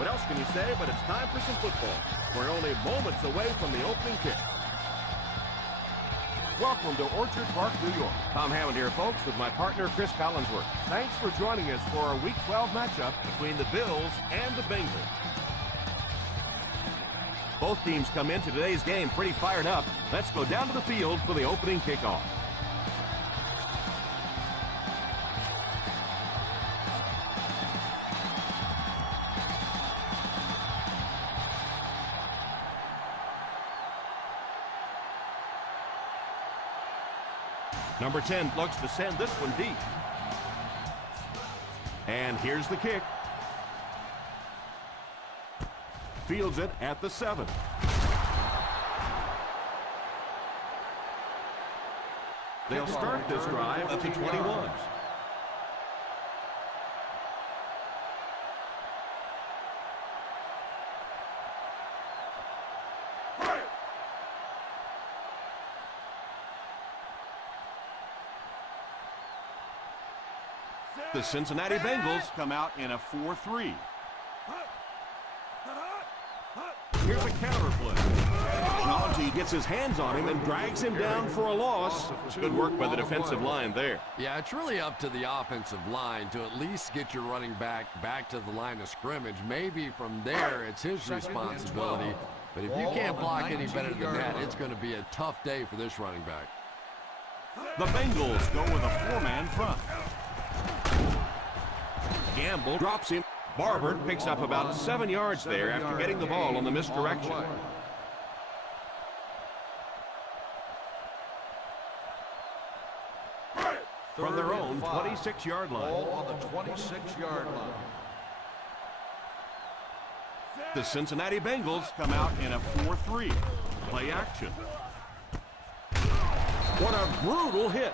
What else can you say, but it's time for some football. We're only moments away from the opening kick. Welcome to Orchard Park, New York. Tom Hammond here, folks, with my partner, Chris Collinsworth. Thanks for joining us for our Week 12 matchup between the Bills and the Bengals. Both teams come into today's game pretty fired up. Let's go down to the field for the opening kickoff. Number 10 looks to send this one deep. And here's the kick. Fields it at the 7. They'll start this drive at the 21. The Cincinnati Bengals come out in a 4-3. Here's a counter play. Najee gets his hands on him and drags him down for a loss. Good work by the defensive line there. Yeah, it's really up to the offensive line to at least get your running back to the line of scrimmage. Maybe from there it's his responsibility. But if you can't block any better than that, it's going to be a tough day for this running back. The Bengals go with a 4-man front. Gamble drops him. Barber picks up about 7 yards there after getting the ball on the misdirection. From their own 26-yard line. Ball on the 26-yard line. The Cincinnati Bengals come out in a 4-3. Play action. What a brutal hit.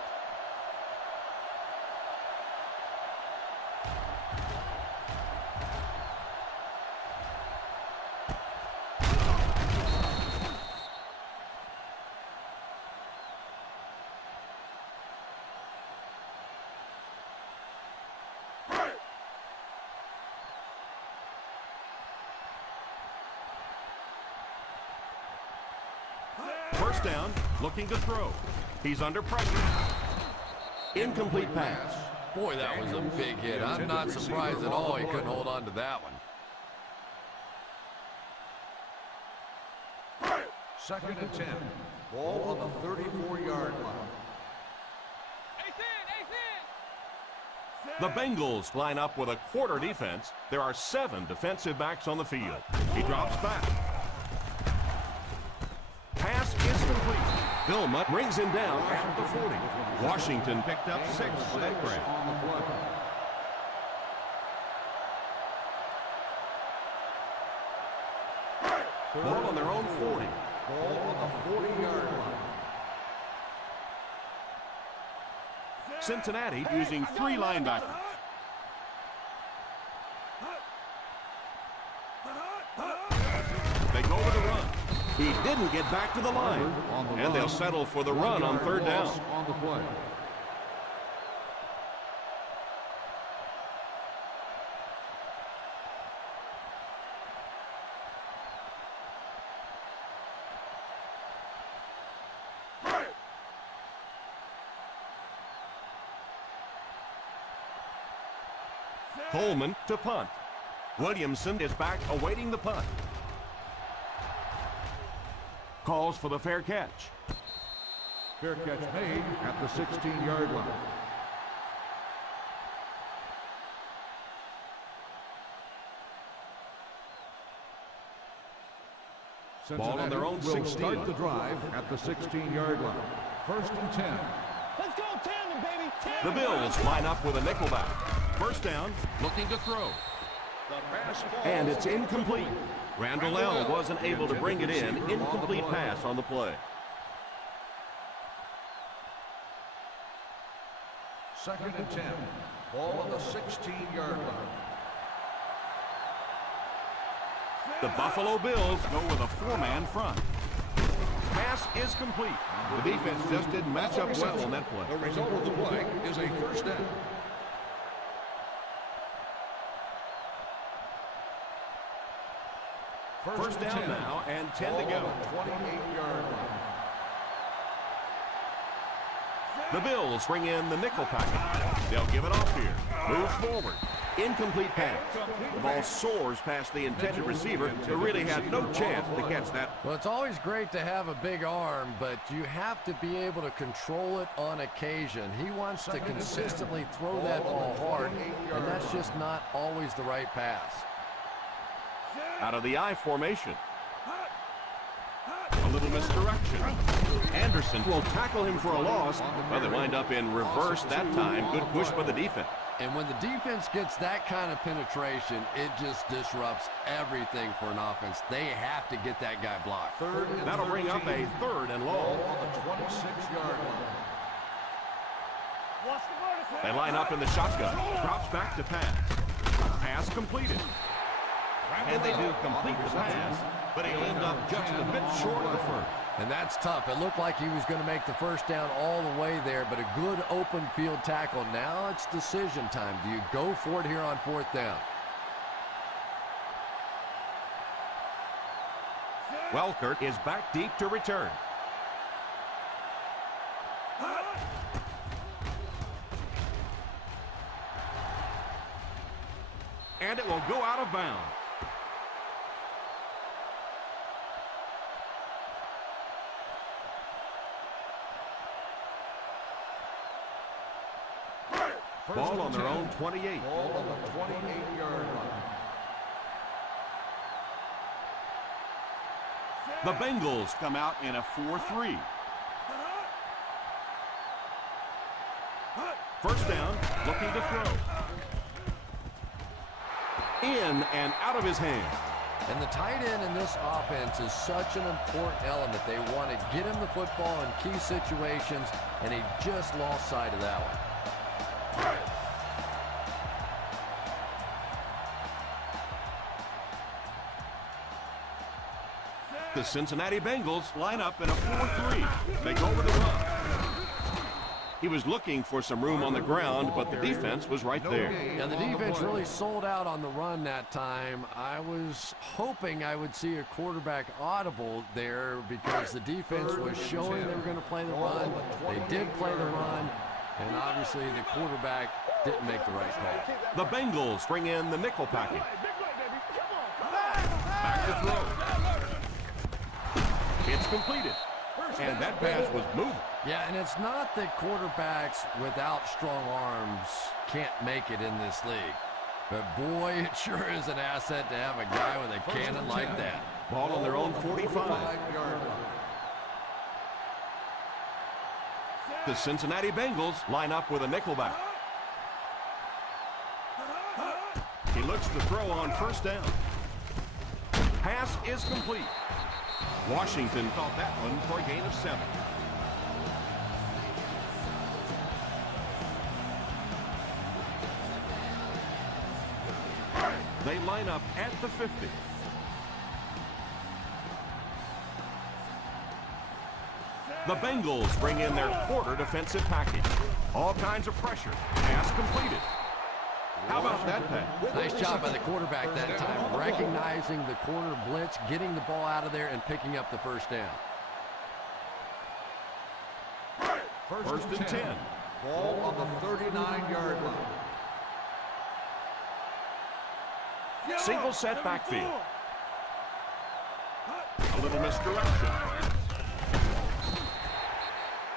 First down, looking to throw. He's under pressure. Incomplete pass. Boy, that was a big hit. I'm not surprised at all he couldn't hold on to that one. Second and 10. Ball on the 34-yard line. The Bengals line up with a quarter defense. There are 7 defensive backs on the field. He drops back. Pass is complete. Vilma brings him down at the 40. Washington picked up 6 for that grab. Ball on their own 40. Ball on the 40-yard line. Cincinnati using 3 linebackers. They go with the run. He didn't get back to the line. And they'll settle for the run on 3rd down. On the play. Coleman to punt. Williamson is back awaiting the punt. Calls for the fair catch. Fair catch made at the 16-yard line. Ball on their own 16. Start the drive at the 16-yard line. 1st and 10. Let's go tandem, baby. Tandem. The Bills line up with a nickelback. First down, looking to throw. And it's incomplete. Randall L. wasn't able to bring it in. Incomplete pass on the play. 2nd and 10. Ball on the 16-yard line. The Buffalo Bills go with a 4-man front. Pass is complete. The defense just didn't match up well on that play. The result of the play is a first down. First down now and 10 to go. 28-yard line. The Bills bring in the nickel package. They'll give it off here. Moves forward. Incomplete pass. The ball soars past the intended receiver, who really had no chance to catch that. Well, it's always great to have a big arm, but you have to be able to control it on occasion. He wants to consistently throw that ball hard, and that's just not always the right pass. Out of the I formation. A little misdirection. Anderson will tackle him for a loss, but they wind up in reverse that time. Good push by the defense. And when the defense gets that kind of penetration, it just disrupts everything for an offense. They have to get that guy blocked. That'll bring up a 3rd and long. On the 26-yard line. They line up in the shotgun. Drops back to pass. Pass completed. And they do complete the pass, but he'll end up just a bit short of the first. And that's tough. It looked like he was going to make the first down all the way there, but a good open field tackle. Now it's decision time. Do you go for it here on 4th down? Welkert is back deep to return. And it will go out of bounds. Ball on their own 28. Ball on the 28-yard line. The Bengals come out in a 4-3. First down, looking to throw. In and out of his hand. And the tight end in this offense is such an important element. They want to get him the football in key situations, and he just lost sight of that one. The Cincinnati Bengals line up in a 4-3. They go with the run. He was looking for some room on the ground, but the defense was right there. Yeah, the defense really sold out on the run that time. I was hoping I would see a quarterback audible there because the defense was showing they were going to play the run. They did play the run, and obviously the quarterback didn't make the right call. The Bengals bring in the nickel package. Back to throw. It's completed. And that pass was moving. Yeah, and it's not that quarterbacks without strong arms can't make it in this league. But boy, it sure is an asset to have a guy with a cannon like that. Ball on their own 45. The Cincinnati Bengals line up with a nickelback. He looks to throw on first down. Pass is complete. Washington caught that one for a gain of 7. They line up at the 50. The Bengals bring in their quarter defensive package. All kinds of pressure. Pass completed. How about that pass? Nice job by the quarterback that time, recognizing the corner blitz, getting the ball out of there, and picking up the first down. First and 10. Ball on the 39-yard line. Single set backfield. A little misdirection.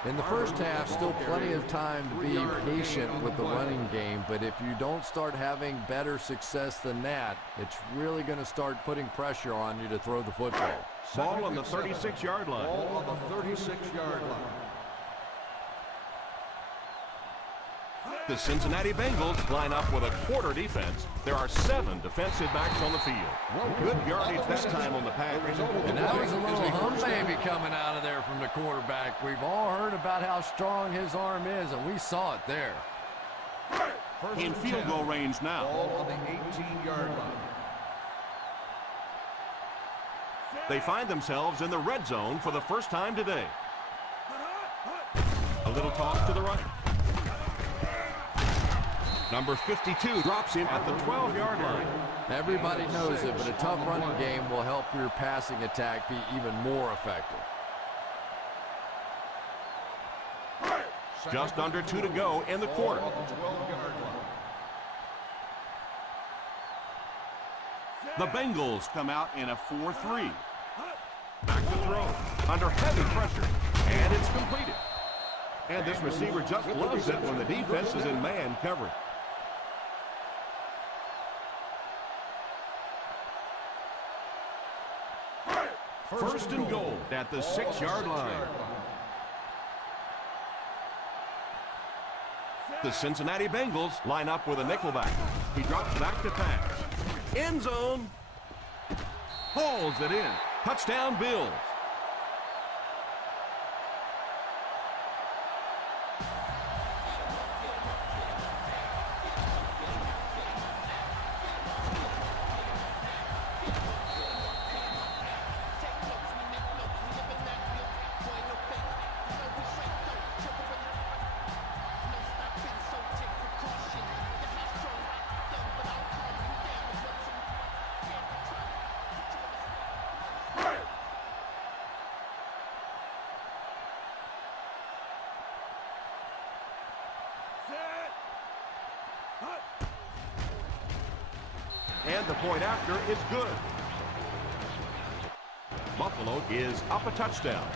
In the first half, still plenty of time to be patient with the running game, but if you don't start having better success than that, it's really going to start putting pressure on you to throw the football. Ball on the 36-yard line. Ball on the 36-yard line. The Cincinnati Bengals line up with a quarter defense. There are 7 defensive backs on the field. Good yardage that time on the pass. And that was a little hum baby coming out of there from the quarterback. We've all heard about how strong his arm is, and we saw it there. In field goal range now. Ball on the 18-yard line. They find themselves in the red zone for the first time today. A little toss to the right. Number 52 drops him at the 12-yard line. Everybody knows it, but a tough running game will help your passing attack be even more effective. Just under 2 to go in the quarter. The Bengals come out in a 4-3. Back to throw. Under heavy pressure. And it's completed. And this receiver just loves it when the defense is in man coverage. First and goal at the 6-yard line. The Cincinnati Bengals line up with a nickelback. He drops back to pass. End zone. Hauls it in. Touchdown, Bills. And the point after is good. Buffalo is up a touchdown.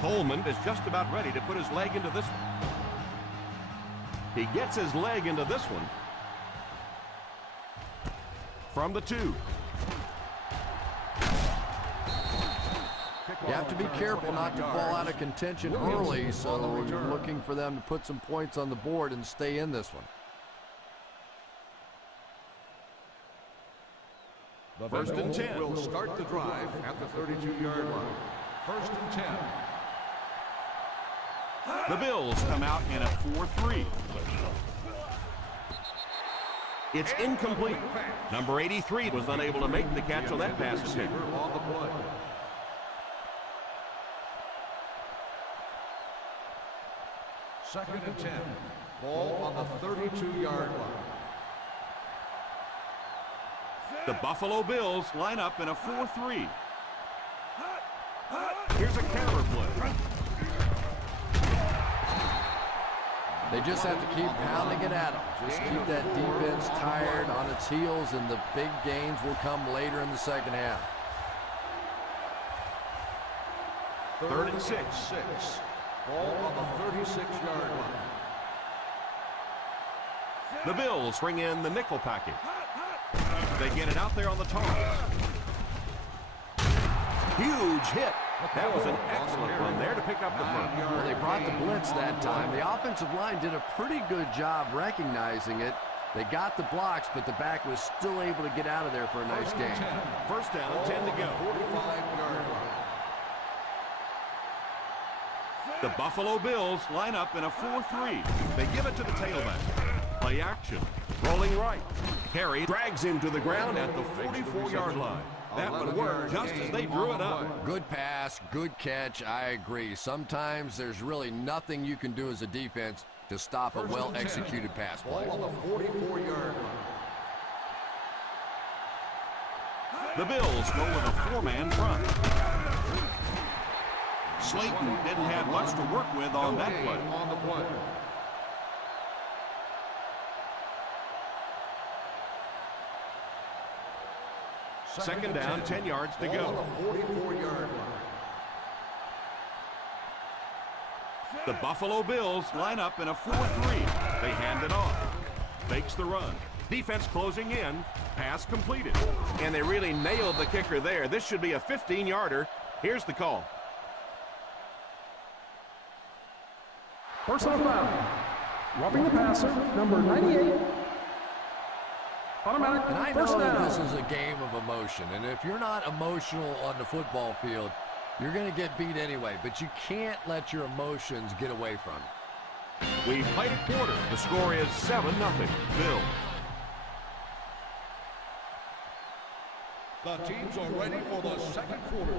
Coleman is just about ready to put his leg into this one. He gets his leg into this one. From the 2. You have to be careful not to fall out of contention early, so you're looking for them to put some points on the board and stay in this one. The First and 10. will start the drive at the 32-yard line. First and 10. The Bills come out in a 4-3. It's incomplete. Number 83 was unable to make the catch on that pass attempt. On the play. Second and 10. Ball on the 32-yard line. The Buffalo Bills line up in a 4-3. Here's a counter play. They just have to keep pounding it at them. Just keep that defense tired on its heels, and the big gains will come later in the second half. Third and 6. Ball on the 36-yard line. The Bills bring in the nickel package. They get it out there on the toss. Huge hit. That was an excellent run there to pick up the front. Well, they brought the blitz that time. The offensive line did a pretty good job recognizing it. They got the blocks, but the back was still able to get out of there for a nice gain. First down, 10 to go. 45-yard line. The Buffalo Bills line up in a 4-3. They give it to the tailback. Play action. Rolling right. Carey drags him to the ground at the 44-yard line. That would work just as they drew it up. Good pass, good catch. I agree. Sometimes there's really nothing you can do as a defense to stop a well-executed pass play. Ball on the 44-yard line. The Bills go with a 4-man front. Slayton didn't have much to work with on that play. On the play. Second down, 10 yards to go. On the 44-yard line. The Buffalo Bills line up in a 4-3. They hand it off. Fakes the run. Defense closing in. Pass completed. And they really nailed the kicker there. This should be a 15-yarder. Here's the call. Personal foul. Roughing the passer, number 98, Automatic And I first know down. this is a game of emotion, and if you're not emotional on the football field, you're going to get beat anyway, but you can't let your emotions get away from you. We've played a quarter. The score is 7-0. Bills. The teams are ready for the second quarter.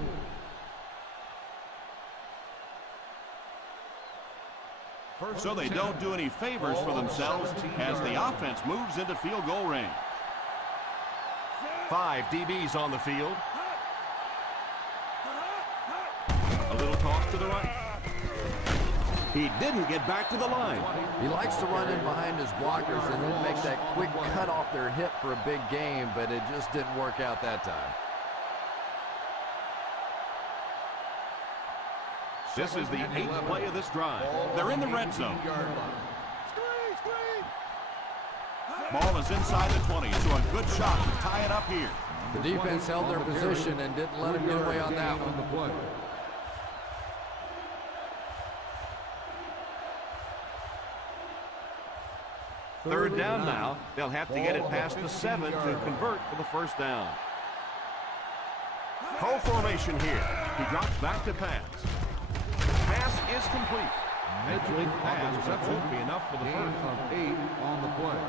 So they don't do any favors for themselves as the offense moves into field goal range. 5 DBs on the field. A little toss to the right. He didn't get back to the line. He likes to run in behind his blockers and then make that quick cut off their hip for a big gain, but it just didn't work out that time. This is the 8th play of this drive. They're in the red zone. Ball is inside the 20, so a good shot to tie it up here. The defense held their position and didn't let him get away on that one. Third down now. They'll have to get it past the 7 to convert for the first down. Call formation here. He drops back to pass. Pass is complete. Mitchell pass. That won't be enough for the first of 8 on the play.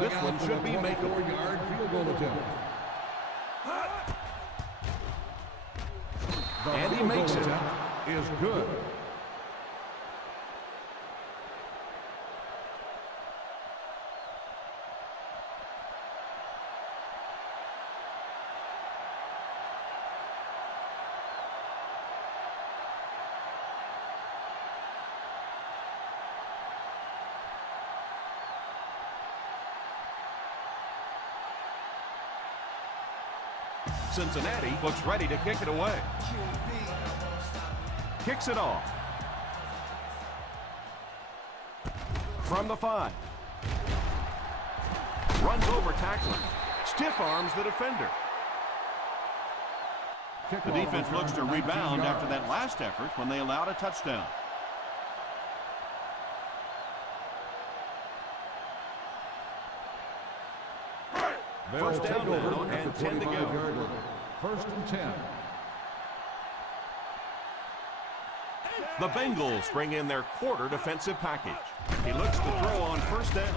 This one should be makeable. 24-yard field goal attempt. And he makes it. Is good. Cincinnati looks ready to kick it away. Kicks it off. From the 5. Runs over tackler. Stiff arms the defender. The defense looks to rebound after that last effort when they allowed a touchdown. First down now and 10 to go. First and 10. The Bengals bring in their quarter defensive package. He looks to throw on first down.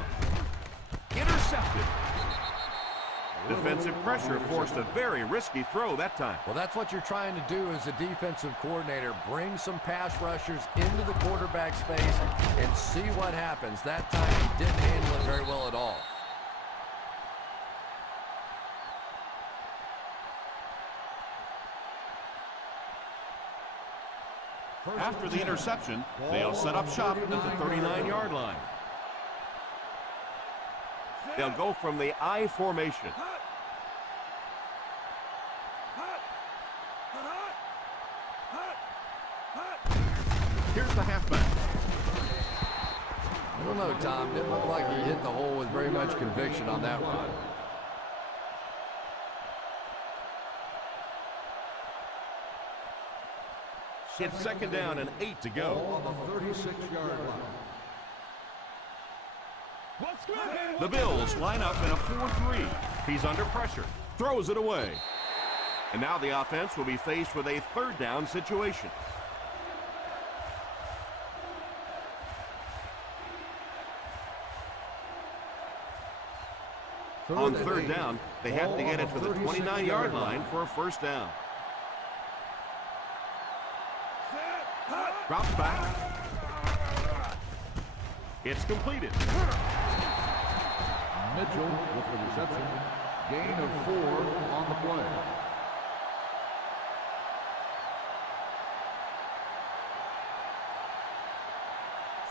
Intercepted. Defensive pressure forced a very risky throw that time. Well, that's what you're trying to do as a defensive coordinator. Bring some pass rushers into the quarterback space and see what happens. That time he didn't handle it very well at all. After the interception, they'll set up shop at the 39-yard line. They'll go from the I formation. Here's the halfback. I don't know, Tom. Didn't look like he hit the hole with very much conviction on that run. It's second down and 8 to go. On the 36-yard line. The Bills line up in a 4-3. He's under pressure. Throws it away. And now the offense will be faced with a third down situation. On third down, they have to get it to the 29-yard line for a first down. Drops back. It's completed. Mitchell with the reception. Gain of 4 on the play.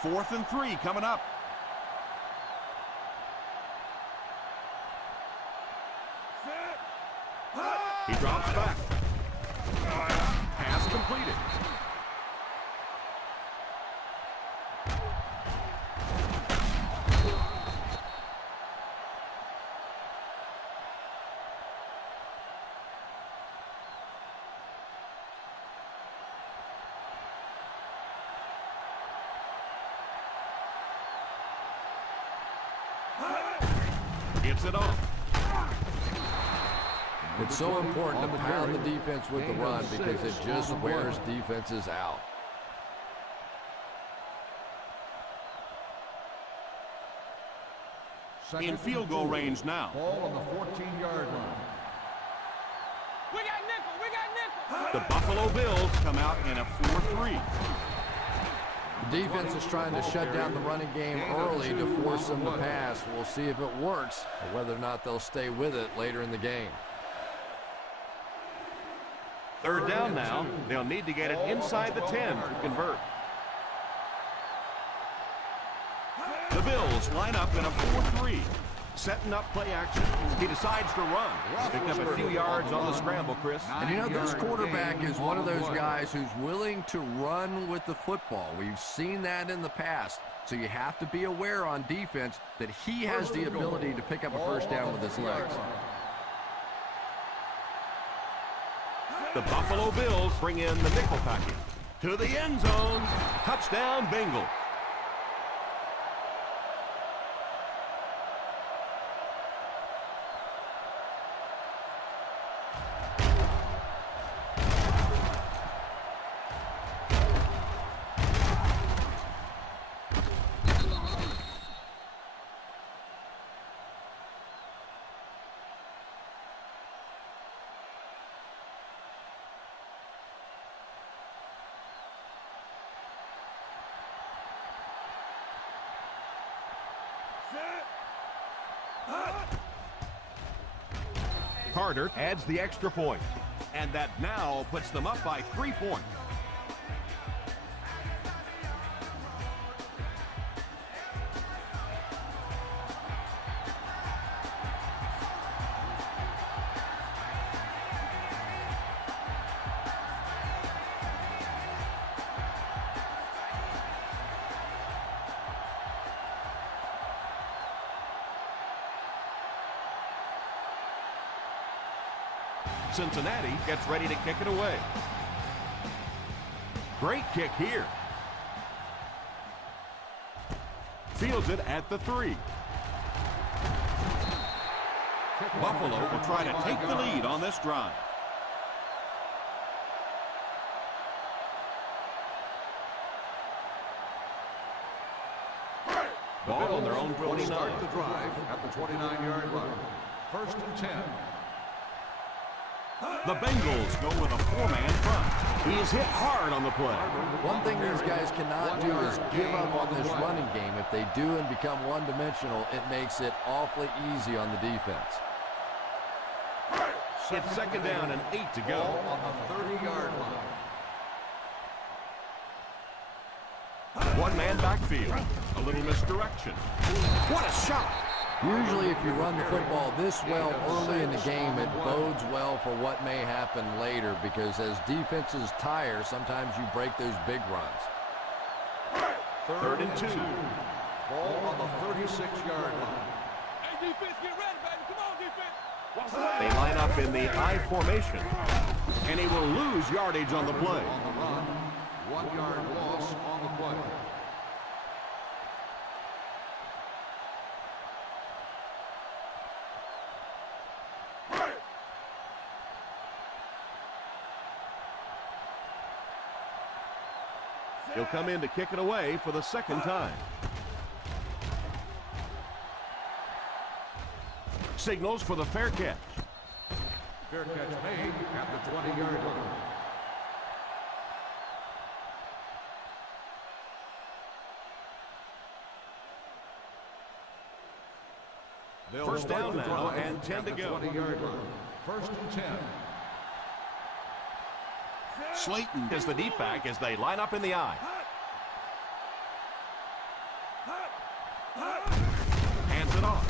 Fourth and 3 coming up. He drops back. Pass completed. Gets it off. It's so important to pound the defense with the run because it just wears defenses out. In field goal range now. Ball on the 14-yard line. We got nickel. We got nickel. The Buffalo Bills come out in a 4-3. The defense is trying to shut down the running game early to force them to pass. We'll see if it works or whether or not they'll stay with it later in the game. Third down now. They'll need to get it inside the 10 to convert. The Bills line up in a 4-3. Setting up play action. He decides to run. Picked up a few yards on the scramble, Chris. And you know, this quarterback is one of those guys who's willing to run with the football. We've seen that in the past. So you have to be aware on defense that he has the ability to pick up a first down with his legs. The Buffalo Bills bring in the nickel package. To the end zone. Touchdown, Bengals. Carter adds the extra point, and that now puts them up by 3 points. Cincinnati gets ready to kick it away. Great kick here. Fields it at the 3. Buffalo will try to take the lead on this drive. Ball on their own 29. Start the drive at the 29-yard line. First and 10. The Bengals go with a 4-man front. He is hit hard on the play. One thing these guys cannot do is give up on this running game. If they do and become one-dimensional, it makes it awfully easy on the defense. It's second down and 8 to go. Ball on the 30-yard line. One-man backfield. A little misdirection. What a shot! Usually if you run the football this well early in the game, it bodes well for what may happen later because as defenses tire, sometimes you break those big runs. Third and 2. Ball on the 36-yard line. Hey, defense, get ready, baby. Come on, defense. They line up in the I formation, and he will lose yardage on the play. On the run, 1-yard loss on the play. He'll come in to kick it away for the second time. Signals for the fair catch. Fair catch made at the 20-yard line. First down now and 10 to go. 20-yard line. First and 10. Slayton is the deep back as they line up in the I. Hands it off.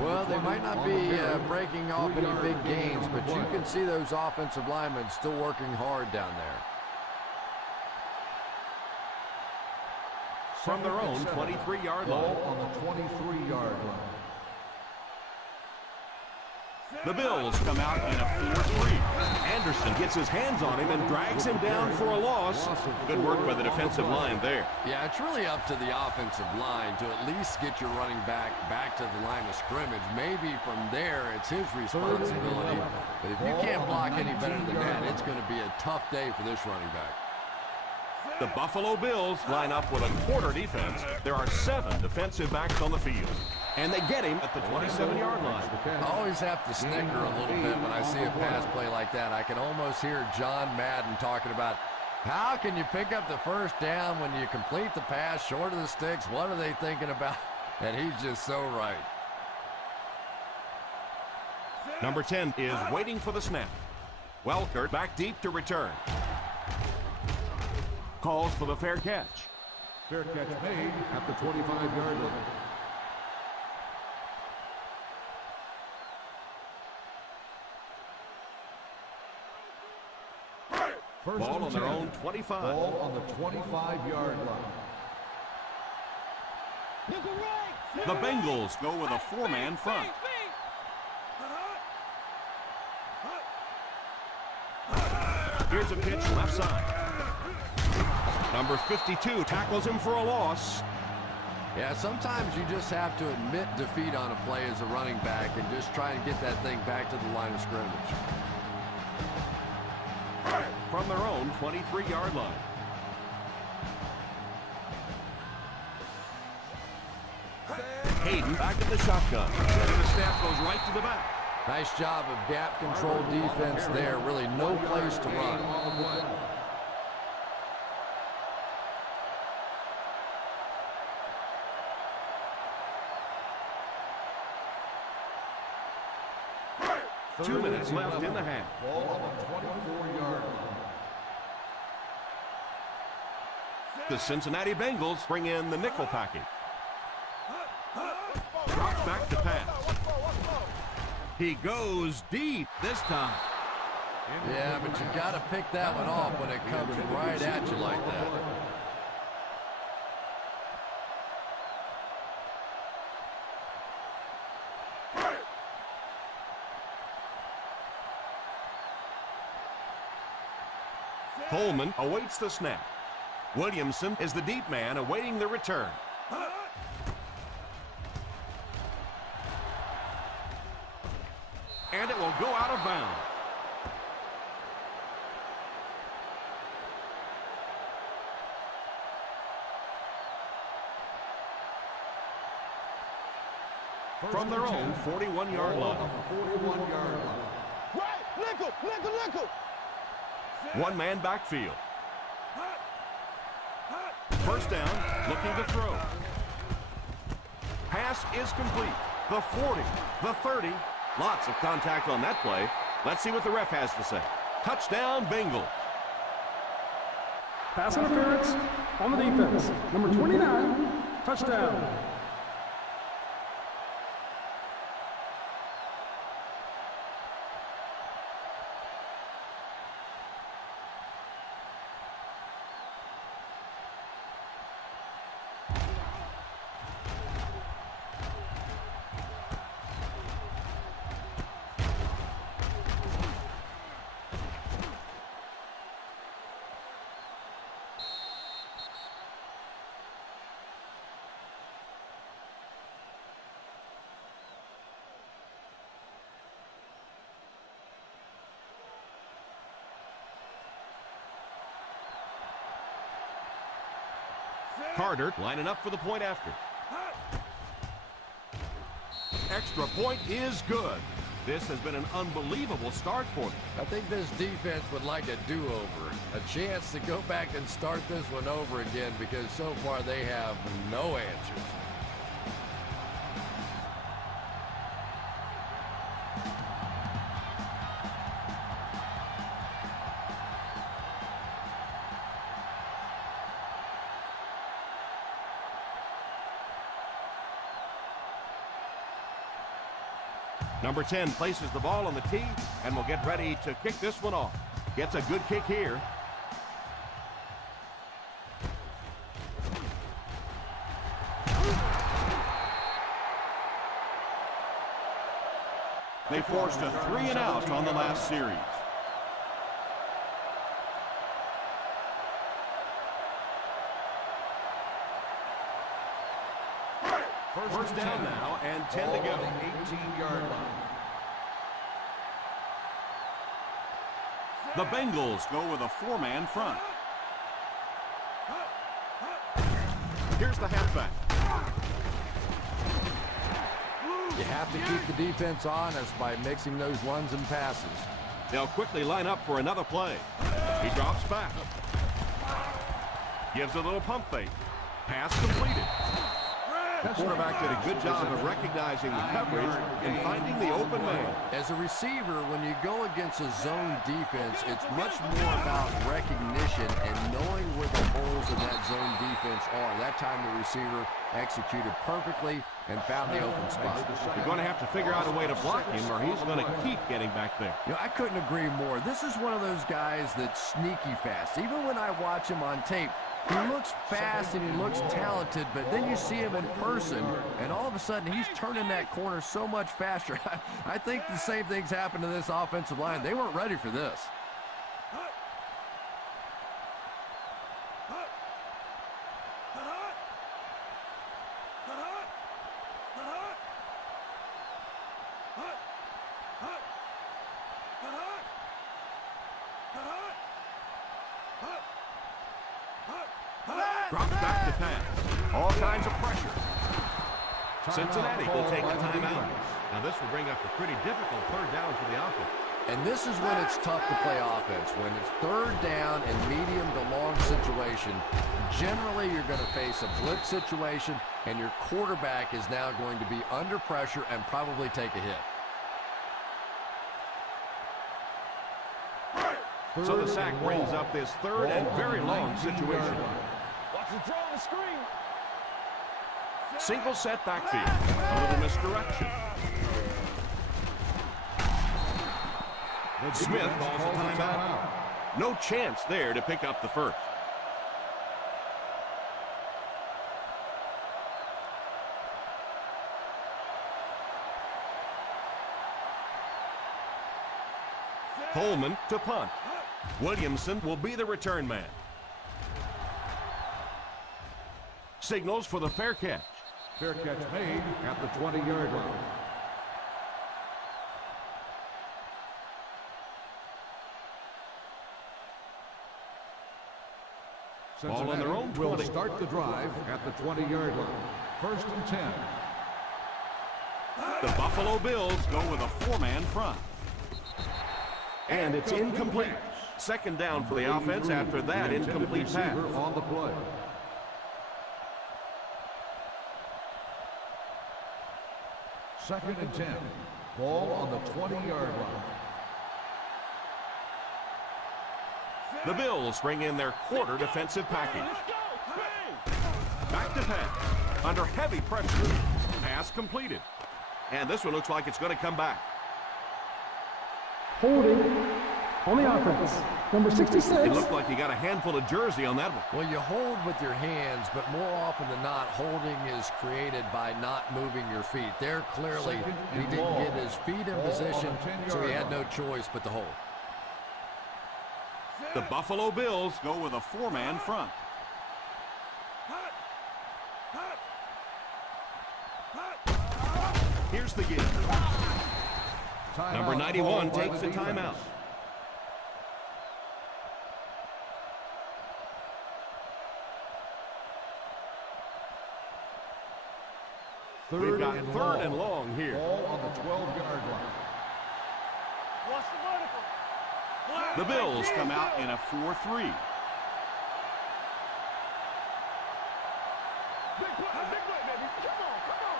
Well, they might not be breaking off any big gains, but you can see those offensive linemen still working hard down there. From their own 23-yard Ball line. on the 23-yard line. The Bills come out in a 4-3. Anderson and gets his hands on him and drags him down for a loss. Good work by the defensive line there. Yeah, it's really up to the offensive line to at least get your running back to the line of scrimmage. Maybe from there it's his responsibility. But if you can't block any better than that, it's going to be a tough day for this running back. The Buffalo Bills line up with a quarter defense. There are 7 defensive backs on the field. And they get him at the 27-yard line. I always have to snicker a little bit when I see a pass play like that. I can almost hear John Madden talking about how can you pick up the first down when you complete the pass short of the sticks? What are they thinking about? And he's just so right. Number 10 is waiting for the snap. Welker back deep to return. Calls for the fair catch. Fair catch made at the 25-yard line. Ball on their own 25. Ball on the 25-yard line. The Bengals go with a 4-man front. Here's a pitch left side. Number 52 tackles him for a loss. Yeah, sometimes you just have to admit defeat on a play as a running back and just try and get that thing back to the line of scrimmage. From their own 23-yard line. Hayden back at the shotgun. And the snap goes right to the back. Nice job of gap control defense there. Really no place to run. Two minutes left in the half. Ball on the 24-yard line. The Cincinnati Bengals bring in the nickel package. Drops back to pass. He goes deep this time. Yeah, but you got to pick that one off when it comes right at you like that. Coleman awaits the snap. Williamson is the deep man awaiting the return. And it will go out of bounds. From their own 41-yard line. 41-yard line. Right, nickel. One man backfield. First down, looking to throw. Pass is complete. The 40, the 30. Lots of contact on that play. Let's see what the ref has to say. Touchdown, Bengals. Pass interference on the defense. Number 29, touchdown. Carter lining up for the point after. Extra point is good. This has been an unbelievable start for them. I think this defense would like a do-over, a chance to go back and start this one over again because so far they have no answers. Number 10 places the ball on the tee and will get ready to kick this one off. Gets a good kick here. They forced a 3-and-out on the last series. First down now and 10 to Ball go. on the 18-yard line. The Bengals go with a four-man front. Here's the halfback. You have to keep the defense honest by mixing those runs and passes. They'll quickly line up for another play. He drops back. Gives a little pump fake. Pass completed. The quarterback did a good job of recognizing the coverage and finding the open man. As a receiver, when you go against a zone defense, it's much more about recognition and knowing where the holes in that zone defense are. That time the receiver executed perfectly and found the open spot. You're going to have to figure out a way to block him or he's going to keep getting back there. You know, I couldn't agree more. This is one of those guys that's sneaky fast. Even when I watch him on tape, he looks fast and he looks talented, but then you see him in person, and all of a sudden he's turning that corner so much faster. I think the same thing's happened to this offensive line. They weren't ready for this. Drops back to pass. All kinds of pressure. Cincinnati will take a timeout. Now this will bring up a pretty difficult third down for the offense. And this is when it's tough to play offense. When it's third down and medium to long situation, generally you're going to face a blitz situation, and your quarterback is now going to be under pressure and probably take a hit. So the sack brings up this third and very long situation. Watch the throw and screen. Single set backfield. A little misdirection. Smith calls a timeout. No chance there to pick up the first. Coleman to punt. Williamson will be the return man. Signals for the fair catch. Fair catch made at the 20-yard line. Ball on their own 20. Will start the drive at the 20-yard line. First and 10. The Buffalo Bills go with a four-man front. And it's incomplete. Second down for the offense after that incomplete pass. On the play. Second and 10. Ball on the 20-yard line. The Bills bring in their quarter defensive package. Back to pass. Under heavy pressure. Pass completed. And this one looks like it's going to come back. Holding on the offense. Number 66. It looked like you got a handful of jersey on that one. Well, you hold with your hands, but more often than not, holding is created by not moving your feet. There, clearly, he didn't get his feet in position, so he had no choice but to hold. The Buffalo Bills go with a four-man front. Here's the give. Number 91 takes a timeout. We've got third and long here. Ball on the 12-yard line. Watch the vertical. The Bills come out in a 4-3. Big play, baby. Come on, come on.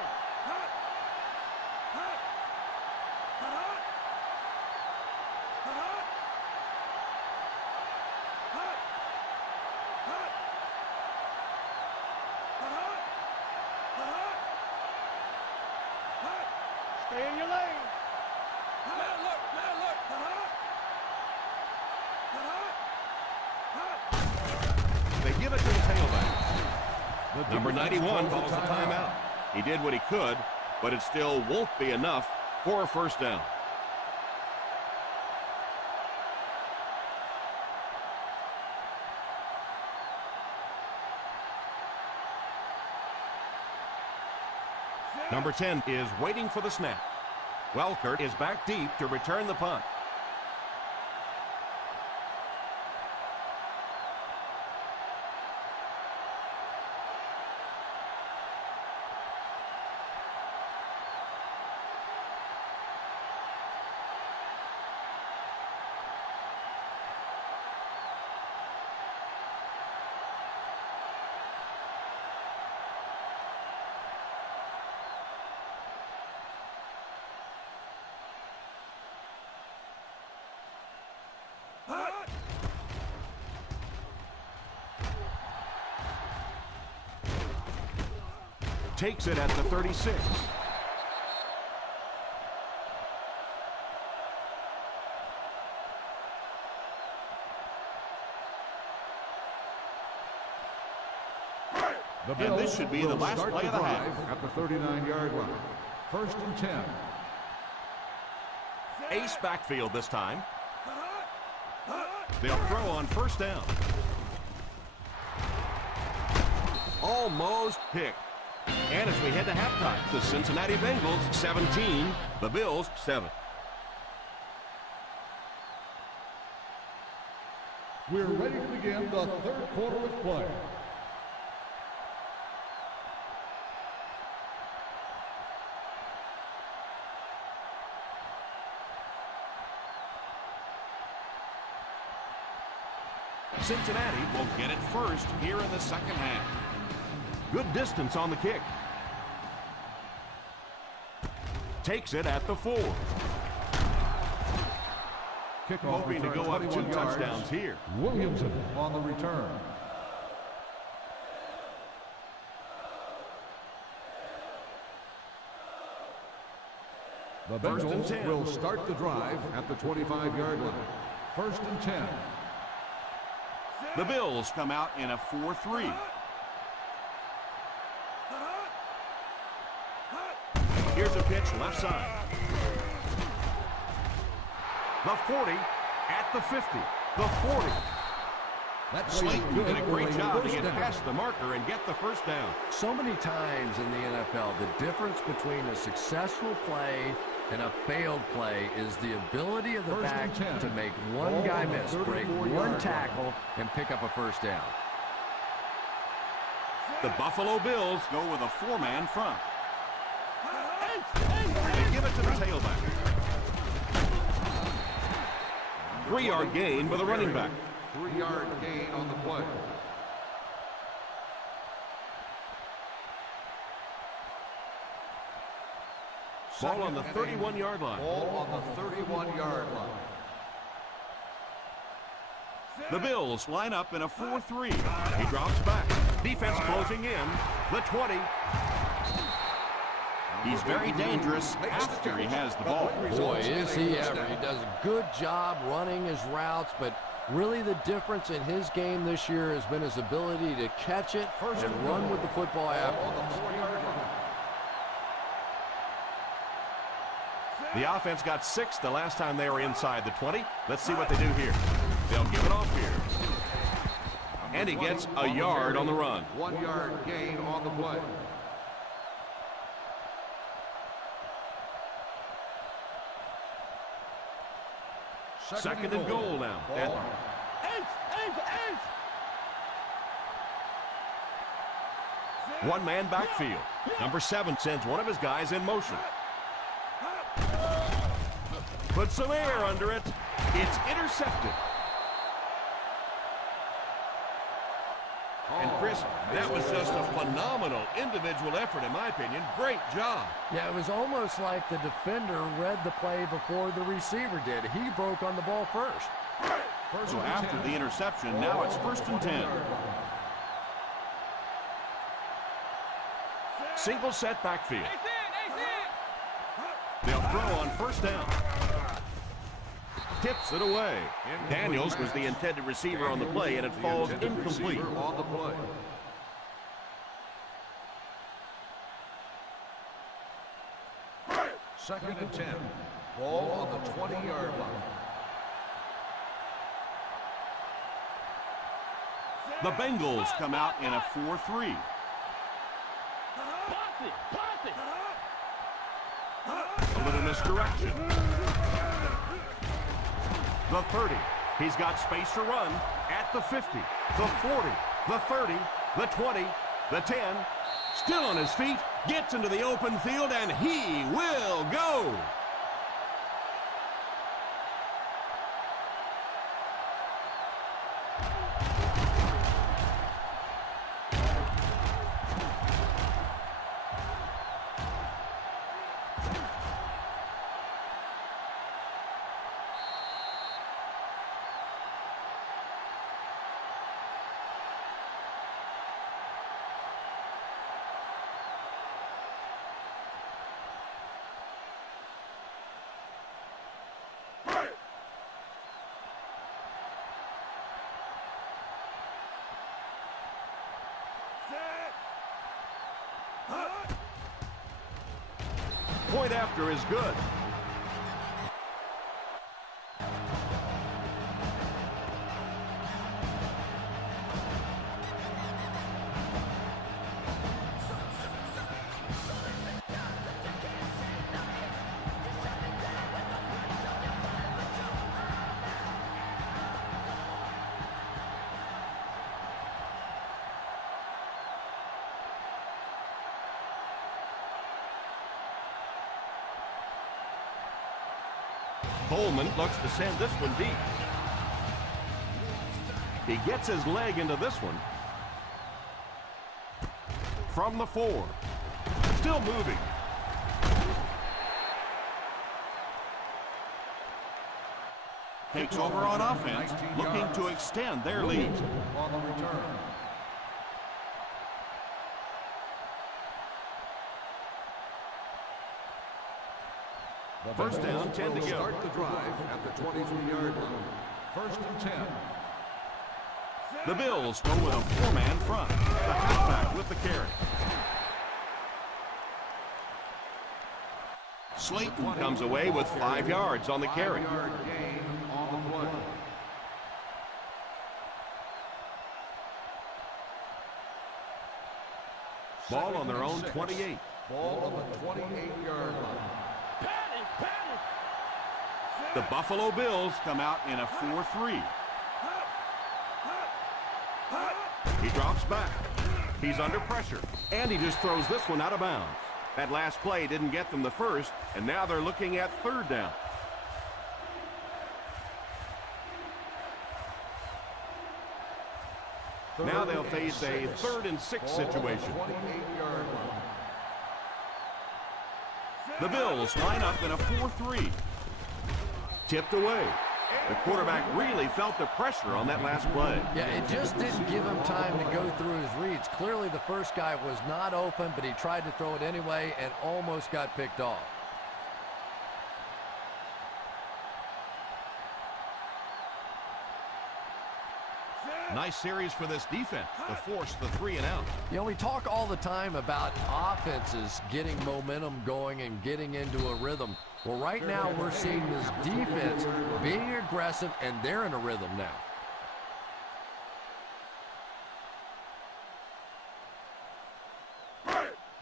Stay in your lane. They give it to the tailback. Number 91 calls a timeout. He did what he could, but it still won't be enough for a first down. Number 10 is waiting for the snap. Welkert is back deep to return the punt. Takes it at the 36. And this should be the last play of the half. At the 39-yard line. First and 10. Ace backfield this time. They'll throw on first down. Almost picked. And as we head to halftime, the Cincinnati Bengals 17, the Bills 7. We're ready to begin the third quarter of play. Cincinnati will get it first here in the second half. Good distance on the kick. Takes it at the 4. Kickoff Hoping to go up 2 touchdowns here. Williamson on the return. The Bengals will start the drive at the 25-yard line. First and 10. The Bills come out in a 4-3. Here's a pitch left side. The 40 at the 50. The 40. Slayton did a great job to get past the marker and get the first down. So many times in the NFL, the difference between a successful play and a failed play is the ability of the back to make one guy miss, break one tackle, and pick up a first down. The Buffalo Bills go with a 4-man front. They give it to the tailback. 3-yard gain for the running back. 3-yard gain on the play. Ball on the 31-yard line. Ball on the 31-yard line. The Bills line up in a 4-3. He drops back. Defense closing in. The 20. He's very dangerous after he has the ball. Boy, is he ever. He does a good job running his routes, but really the difference in his game this year has been his ability to catch it and run with the football afterwards. The offense got 6 the last time they were inside the 20. Let's see what they do here. They'll give it off here. And he gets a yard on the run. 1-yard gain on the play. Second and goal now. One-man backfield. Number 7 sends one of his guys in motion. Put some air under it. It's intercepted. And Chris, that was just a phenomenal individual effort, in my opinion. Great job. Yeah, it was almost like the defender read the play before the receiver did. He broke on the ball first. So after the interception, now it's first and 10. Single set backfield. They'll throw on first down. Tips it away. Daniels was the intended receiver on the play, and it falls incomplete. On the play. Second and 10. Ball on the 20-yard line. The Bengals come out in a 4-3. A little misdirection. The 30. He's got space to run at the 50, the 40, the 30, the 20, the 10. Still on his feet, gets into the open field, and he will go. Point after is good. Coleman looks to send this one deep. He gets his leg into this one. From the 4. Still moving. Takes over on offense, looking to extend their lead. On the return. First down, 10 to go. Start the drive at the 23-yard line. First and 10. The Bills go with a 4-man front. The halfback with the carry. Slayton comes away with 5 yards on the carry. 5-yard gain on the play. Ball on their own 28. Ball on the 28-yard line. The Buffalo Bills come out in a 4-3. He drops back. He's under pressure. And he just throws this one out of bounds. That last play didn't get them the first, and now they're looking at 3rd down. Now they'll face a 3rd and 6 situation. 28-yard line. The Bills line up in a 4-3. Tipped away. The quarterback really felt the pressure on that last play. Yeah, it just didn't give him time to go through his reads. Clearly the first guy was not open, but he tried to throw it anyway and almost got picked off. Nice series for this defense to force the 3 and out. You know, we talk all the time about offenses getting momentum going and getting into a rhythm. Well, right now we're seeing this defense being aggressive, and they're in a rhythm now.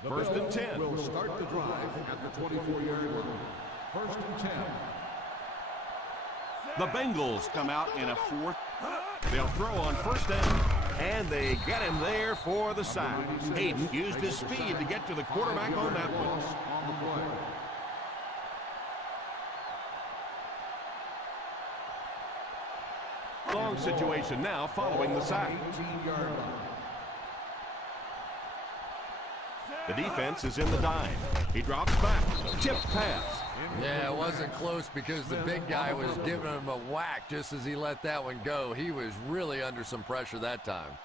First and 10. Will start the drive at the 24-yard line. First and 10. The Bengals come out in a 4th. They'll throw on first down, and they get him there for the sack. Hayden used his speed to get to the quarterback on that one. On the play. Long situation now following the sack. 18-yard line. The defense is in the dime. He drops back. Tipped pass. Yeah, it wasn't close because the big guy was giving him a whack just as he let that one go. He was really under some pressure that time.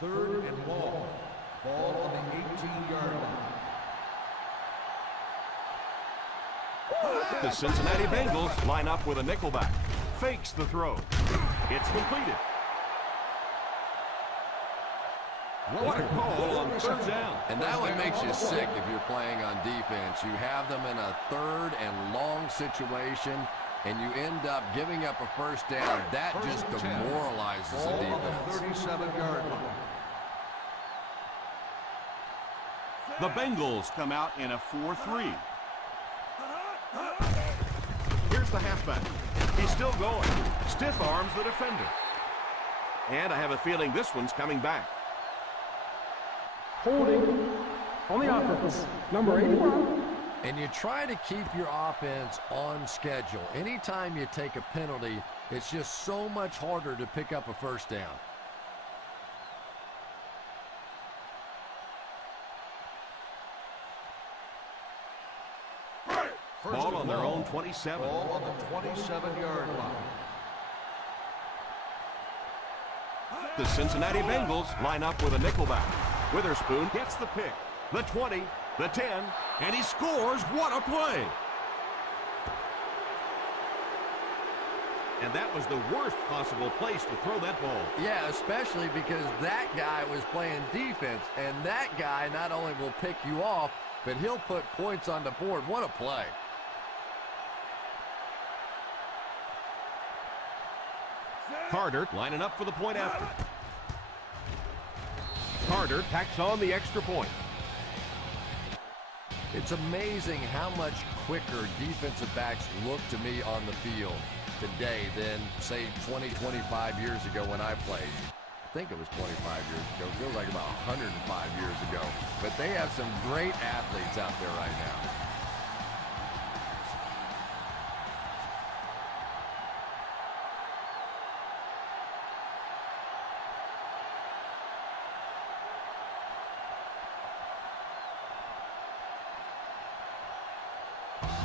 3rd and ball. Ball on the 18-yard line. The Cincinnati Bengals line up with a nickelback. Fakes the throw. It's completed. What a call on 3rd down. And that one makes you sick if you're playing on defense. You have them in a 3rd and long situation, and you end up giving up a first down. That just demoralizes the defense. 37-yard line. The Bengals come out in a 4-3. Here's the halfback. He's still going. Stiff arms the defender. And I have a feeling this one's coming back. Holding on the offense. Number 81. And you try to keep your offense on schedule. Anytime you take a penalty, it's just so much harder to pick up a first down. Ball on their own 27. Ball on the 27-yard line. The Cincinnati Bengals line up with a nickelback. Witherspoon gets the pick. The 20, the 10, and he scores. What a play! And that was the worst possible place to throw that ball. Yeah, especially because that guy was playing defense, and that guy not only will pick you off, but he'll put points on the board. What a play. Carter lining up for the point after. Carter tacks on the extra point. It's amazing how much quicker defensive backs look to me on the field today than, say, 20, 25 years ago when I played. I think it was 25 years ago. It feels like about 105 years ago. But they have some great athletes out there right now.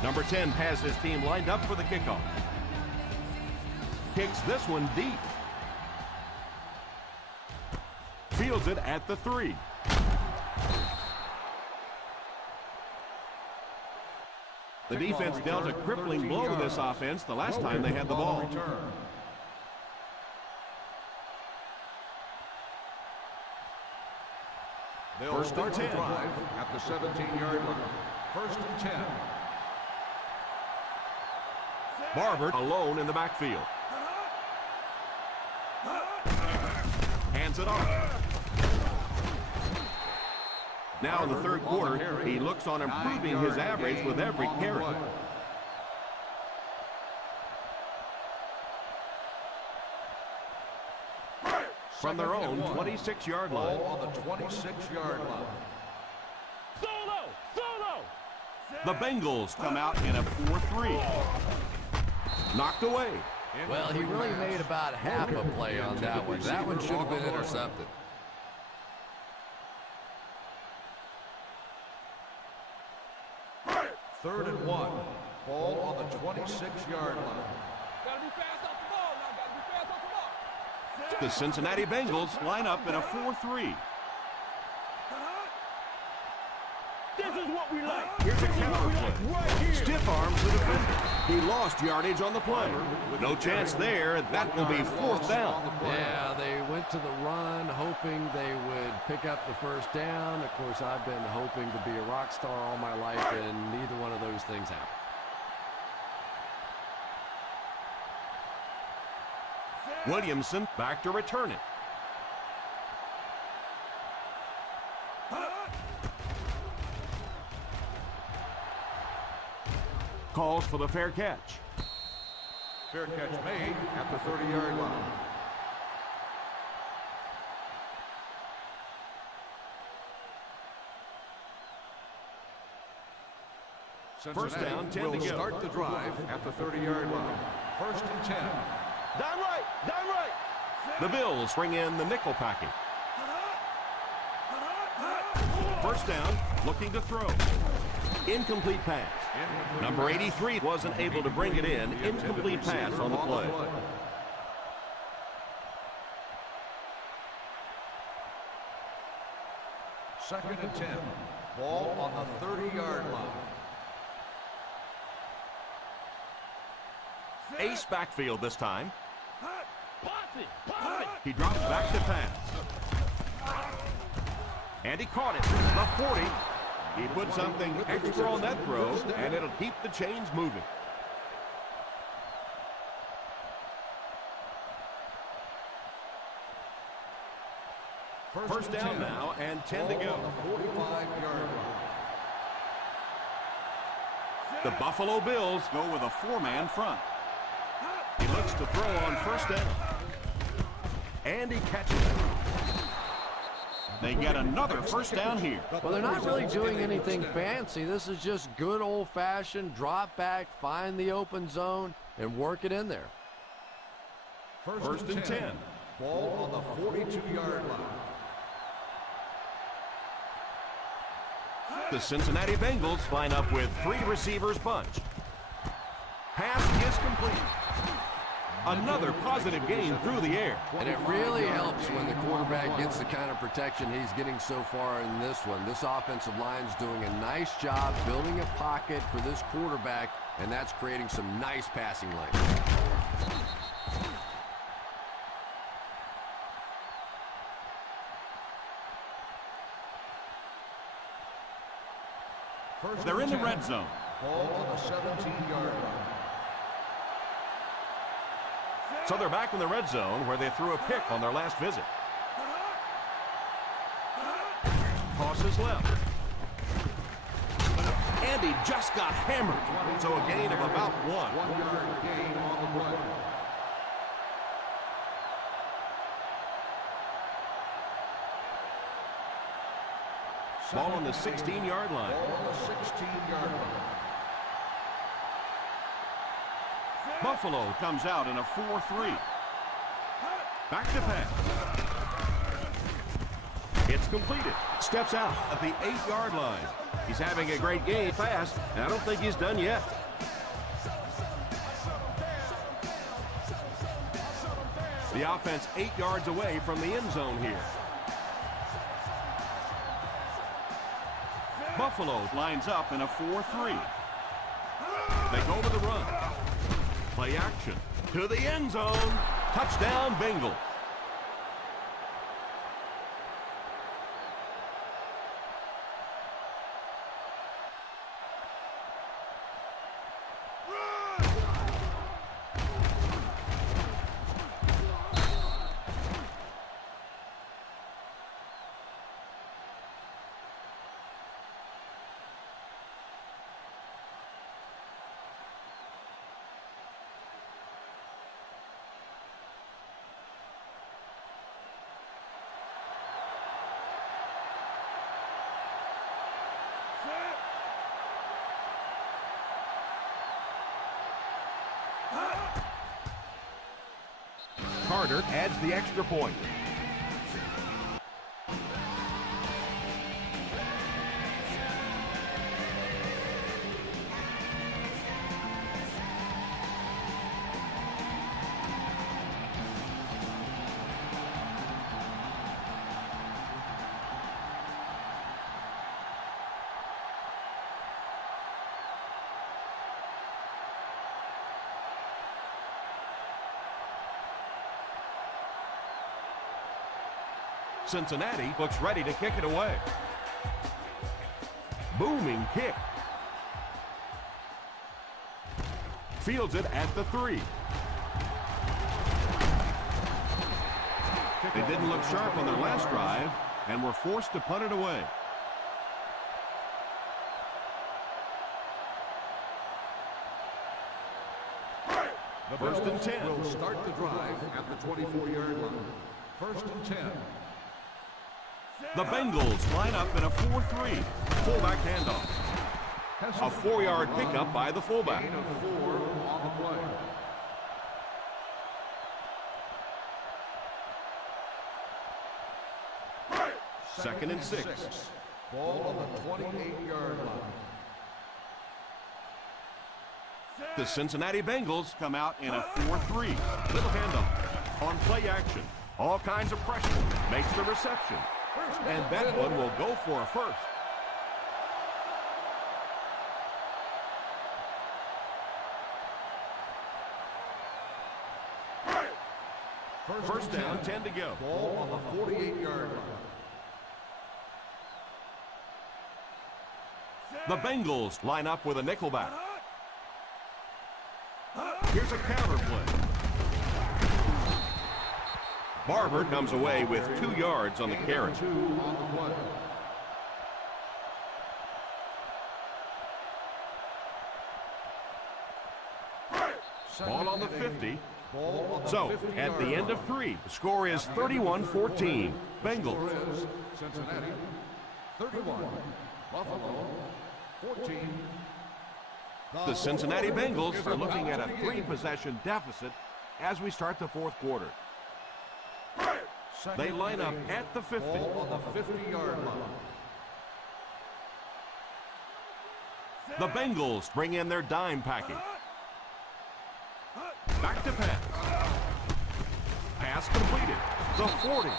Number 10 has his team lined up for the kickoff. Kicks this one deep. Fields it at the 3. The defense dealt a crippling blow to this offense the last time they had the ball. First and 10 at the 17-yard line. First and 10. Barber alone in the backfield. Hands it off. Now in the third quarter, he looks on improving his average with every carry. From their own 26-yard line. Ball on the 26-yard line. Solo! The Bengals come out in a 4-3. Knocked away. Well, he really made about half a play on that one. That one should have been intercepted. Third and 1. Ball on the 26-yard line. Gotta be fast off the ball now. Gotta be fast off the ball. The Cincinnati Bengals line up in a 4-3. This is what we like. Here's a counter play. Right here. Stiff arms the defender. He lost yardage on the play. No chance there. That will be fourth down. Yeah, they went to the run hoping they would pick up the first down. Of course, I've been hoping to be a rock star all my life, and neither one of those things happened. Williamson back to return it. Calls for the fair catch. Fair catch made at the 30-yard line. First down, 10 will to go. start the drive at the 30-yard line. First and 10. Down right. The Bills bring in the nickel package. First down, looking to throw. Incomplete pass. Number 83 wasn't able to bring it in. Incomplete pass on the play. Second and 10. Ball on the 30-yard line. Ace backfield this time. Posse. He drops back to pass. And he caught it. The 40. He put something extra on that throw, and it'll keep the chains moving. First down now and 10 to go. On the 45-yard line. The Buffalo Bills go with a four-man front. He looks to throw on first down. And he catches it. They get another first down here. Well, they're not really doing anything fancy. This is just good old-fashioned drop back, find the open zone, and work it in there. First and 10. Ball on the 42-yard line. The Cincinnati Bengals line up with three receivers bunch. Pass is complete. Another positive gain through the air. And it really helps when the quarterback gets the kind of protection he's getting so far in this one. This offensive line's doing a nice job building a pocket for this quarterback, and that's creating some nice passing lanes. They're in the red zone. Ball on the 17-yard line. So they're back in the red zone where they threw a pick on their last visit. Tosses left. And he just got hammered. So a gain of about 1. 1-yard gain on the play. Ball on the 16-yard line. Ball on the 16-yard line. Buffalo comes out in a 4-3. Back to pass. It's completed. Steps out at the 8-yard line. He's having a great game pass, and I don't think he's done yet. The offense 8 yards away from the end zone here. Buffalo lines up in a 4-3. They go to the run. Play action to the end zone. Touchdown, Bengals. Carter adds the extra point. Cincinnati looks ready to kick it away. Booming kick. Fields it at the 3. They didn't look sharp on their last drive and were forced to punt it away. First and 10. Will start the drive at the 24-yard line. First and 10. The Bengals line up in a 4-3. Fullback handoff. A 4-yard pickup by the fullback. Gain of 4 on the play. Second and 6. Ball on the 28-yard line. The Cincinnati Bengals come out in a 4-3. Little handoff. On play action. All kinds of pressure. Makes the reception. And that one will go for a first. First down, 10 to go. Ball on the 48-yard line. The Bengals line up with a nickelback. Here's a counter play. Barber comes away with 2 yards on the carry. 2 on the play. Ball on the 50. Ball on the So, 50 at the yard end of line. 3, the score is 31-14. Bengals. Score is Cincinnati 31, Buffalo 14. The Cincinnati Bengals are looking at a 3-possession deficit as we start the 4th quarter. They line up at the 50. Ball on the 50-yard line. The Bengals bring in their dime package. Back to pass. Pass completed. The 40.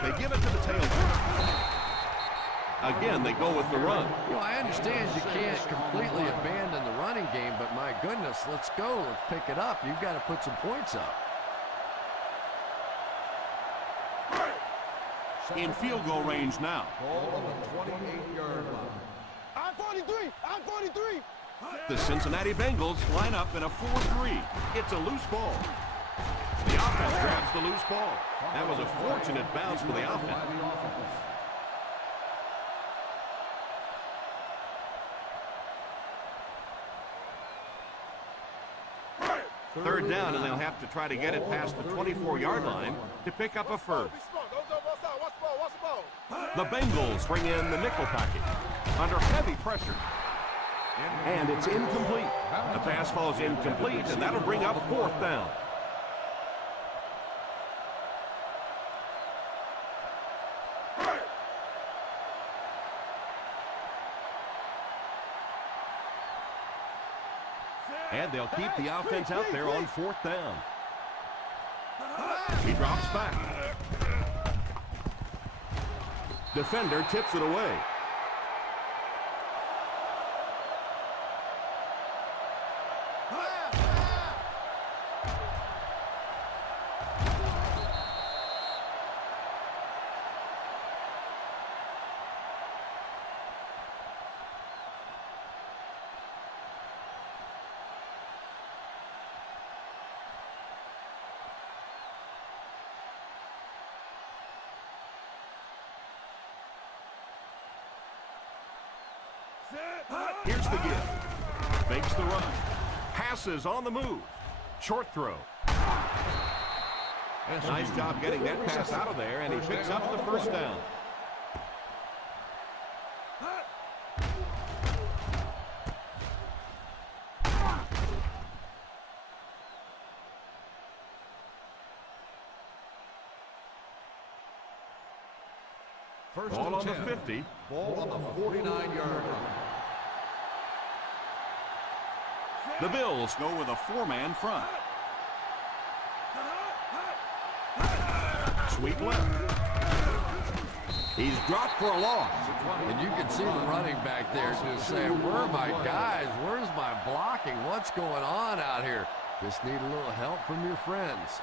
They give it to the tailback. Again, they go with the run. You know, I understand you can't completely abandon the running game, but my goodness, let's go. Let's pick it up. You've got to put some points up. In field goal range now. Ball on the 28-yard line. I'm 43. I'm 43. The Cincinnati Bengals line up in a 4-3. It's a loose ball. The offense grabs the loose ball. That was a fortunate bounce for the offense. Third down, and they'll have to try to get it past the 24-yard line to pick up a first. The Bengals bring in the nickel package under heavy pressure. And it's incomplete. The pass falls incomplete, and that'll bring up 4th down. And they'll keep the offense out there on 4th down. He drops back. Defender tips it away. Here's the give. Fakes the run. Passes on the move. Short throw. Nice job getting that pass out of there, and he picks up the first down. Ball on the 50. Ball on the 49-yard line. The Bills go with a 4-man front. Sweep left. He's dropped for a loss. And you can see the running back there just saying, where are my guys? Where's my blocking? What's going on out here? Just need a little help from your friends.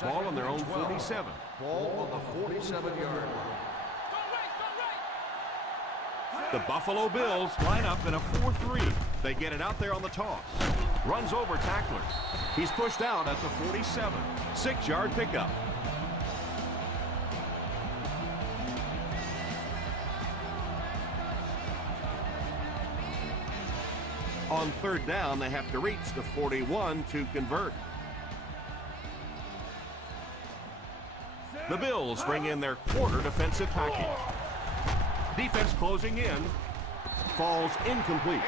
Ball on their own 47. Ball on the 47-yard line. The Buffalo Bills line up in a 4-3. They get it out there on the toss. Runs over tacklers. He's pushed out at the 47. 6-yard pickup. On 3rd down, they have to reach the 41 to convert. The Bills bring in their quarter defensive package. Defense closing in. Falls incomplete.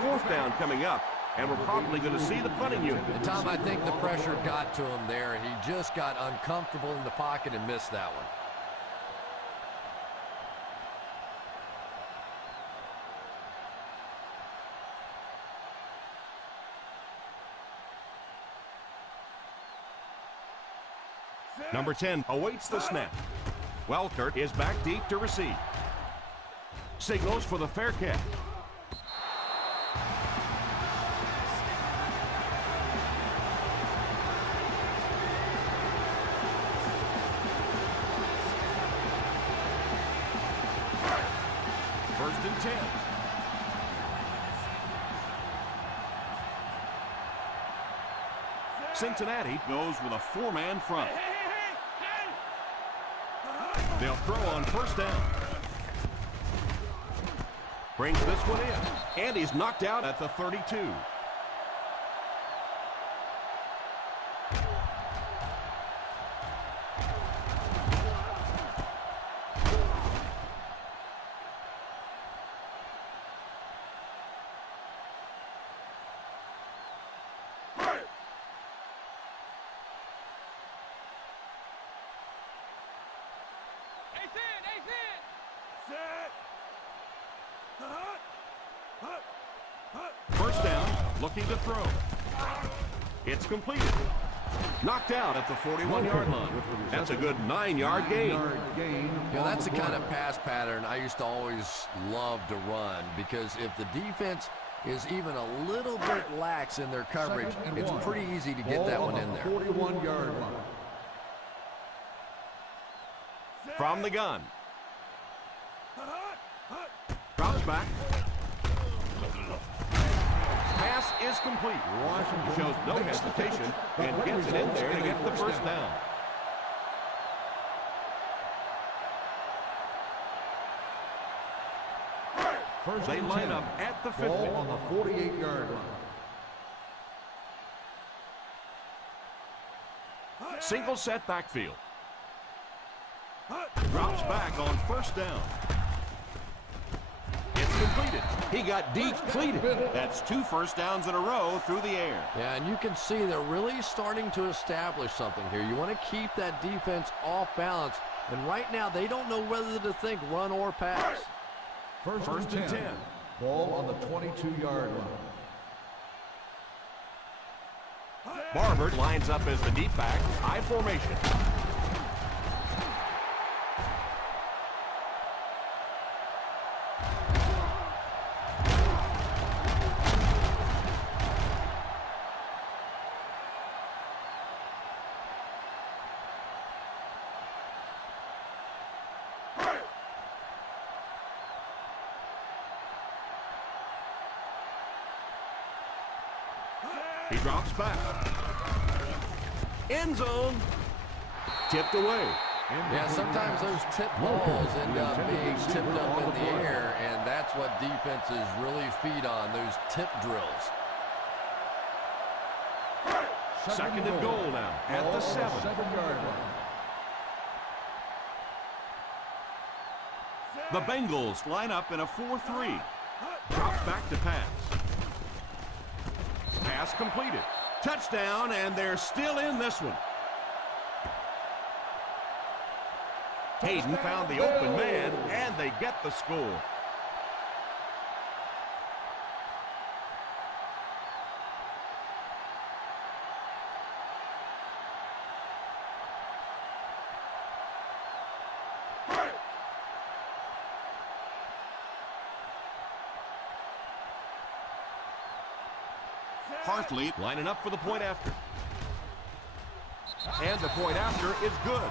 4th down coming up, and we're probably going to see the punting unit. And Tom, I think the pressure got to him there, and he just got uncomfortable in the pocket and missed that one. Number 10 awaits the snap. Welkert is back deep to receive. Signals for the fair catch. First and 10. Cincinnati goes with a four-man front. They'll throw on first down. Brings this one in. And he's knocked out at the 32. First down, looking to throw. It's completed. Knocked out at the 41-yard line. That's a good 9-yard gain. You know, that's the kind of pass pattern I used to always love to run, because if the defense is even a little bit lax in their coverage, it's pretty easy to get that one in there. 41-yard line. From the gun. Drops back. Pass is complete. Washington shows no hesitation and gets it in there to get the first down. They line up at the 50. Ball on the 48-yard line. Single set backfield. Drops back on first down. It's completed. He got depleted. That's 2 first downs in a row through the air. Yeah, and you can see they're really starting to establish something here. You want to keep that defense off balance, and right now they don't know whether to think run or pass. First and 10. Ball on the 22-yard line. Barber lines up as the deep back, high formation. He drops back. End zone. Tipped away. Yeah, sometimes those tip balls end up being tipped up in the air, and that's what defenses really feed on, those tip drills. Second and goal now at the 7. 7-yard line. The Bengals line up in a 4-3. Drops back to pass. Pass completed. Touchdown, and they're still in this one. Hayden found the open man, and they get the score. Hartley lining up for the point after. And the point after is good.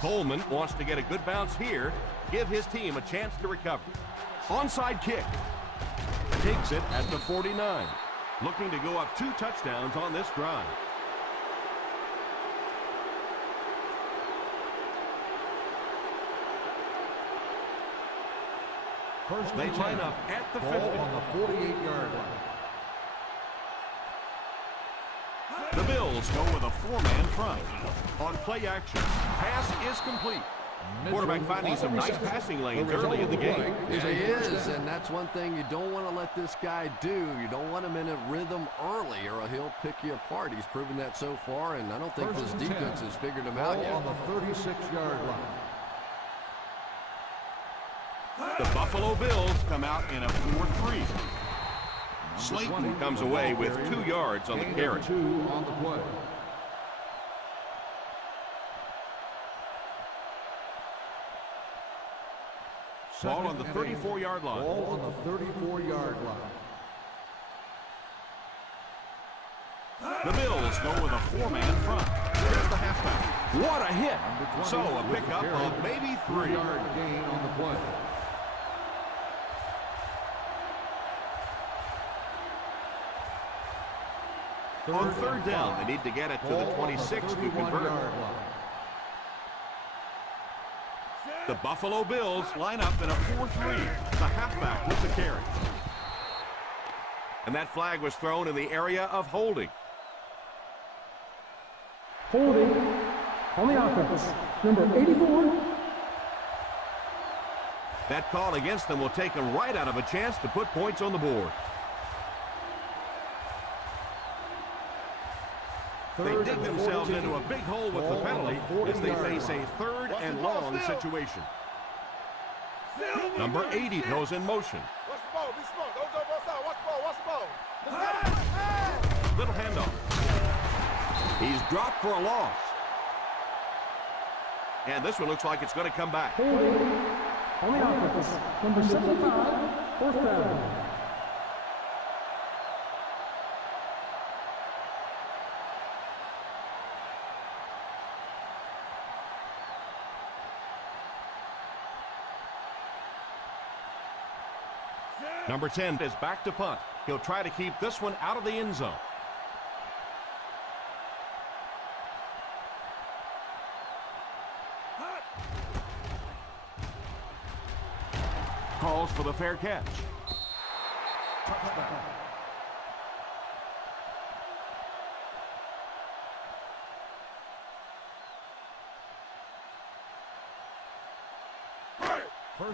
Coleman wants to get a good bounce here, give his team a chance to recover. Onside kick. Takes it at the 49. Looking to go up 2 touchdowns on this drive. They line up at the 50. Ball on the 48-yard line. The Bills go with a 4-man front. On play action, pass is complete. Quarterback finding some nice passing lanes early in the game. Yeah, he is, and that's one thing you don't want to let this guy do. You don't want him in a rhythm early, or he'll pick you apart. He's proven that so far, and I don't think this defense has figured him out yet. On the 36-yard line. The Buffalo Bills come out in a 4-3. Slayton comes away with 2 yards on the carry. 2 on the play. Ball on the 34-yard line. Ball on the 34-yard line. The Bills go with a 4-man front. Here's the halfback. What a hit. So a pickup of maybe 3. 3-yard gain on the play. On 3rd down, they need to get it to the 26 to convert. The Buffalo Bills line up in a 4-3. The halfback with the carry. And that flag was thrown in the area of holding. Holding on the offense. Number 84. That call against them will take them right out of a chance to put points on the board. They dig themselves into a big hole with the penalty as they face a 3rd and long situation. Number 80 goes in motion. Watch the ball. Be smart. Don't go both sides. Watch the ball. Watch the ball. Little handoff. He's dropped for a loss. And this one looks like it's going to come back. Holding on the offense. Number 75. 4th down. Number 10 is back to punt. He'll try to keep this one out of the end zone. Calls for the fair catch.